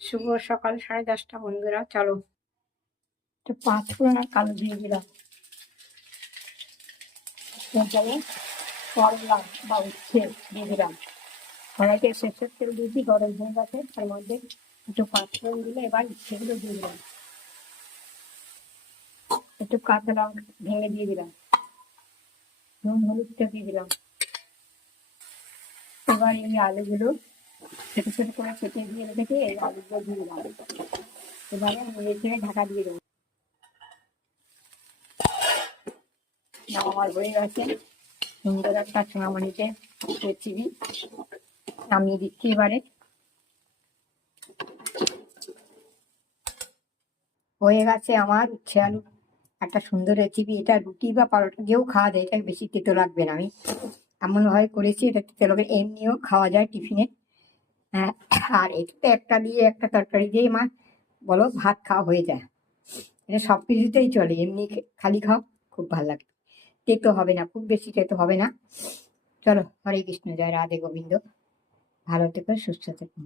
শুভ সকাল 10:30 বন্ধুরা। চলো একটু পাঁচফোড়ন আর কালো দিয়ে দিলাম। এরপরে করলা বা উচ্ছে দিয়ে দিলাম। কড়াইতে সরষের তেল দিয়েছি, গরম হয়ে গেছে। তার মধ্যে একটু পাঁচফোড়ন দিলে এবার উচ্ছেগুলো দিয়ে দিলাম। একটু কাঁচা লঙ্কা ভেঙে দিয়ে দিলাম, নুন হলুদটা দিয়ে দিলাম। এবার এই আলুগুলো ছোট ছোট করে কেটে দিয়ে রেখেছি, এই আলুগুলো দিয়ে দিলাম। এবারে নেড়ে ছেড়ে ঢাকা দিয়ে দেবো। আমার হয়ে গেছে সুন্দর একটা সোনামণিতে রেসিপি। নামিয়ে দিচ্ছি এবারে। হয়ে গেছে আমার উচ্ছে আলু একটা সুন্দর রেসিপি। এটা রুটি বা পরোটা দিয়েও খাওয়া যায়, এটা বেশি তেতো লাগবে না। আমি এমনভাবে করেছি, এটা তেতো লাগবে, এমনিও খাওয়া যায় টিফিনে। হ্যাঁ, আর একটু একটা দিয়ে একটা তরকারি দিয়ে মাছ বলো ভাত খাওয়া হয়ে যায়। এটা সব কিছুতেই চলে, এমনি খালি খাও খুব ভালো লাগে। তেতো হবে না, খুব বেশি তেতো হবে না। চলো, হরে কৃষ্ণ, জয় রাধে গোবিন্দ। ভালো থেকো, সুস্থ থেকো।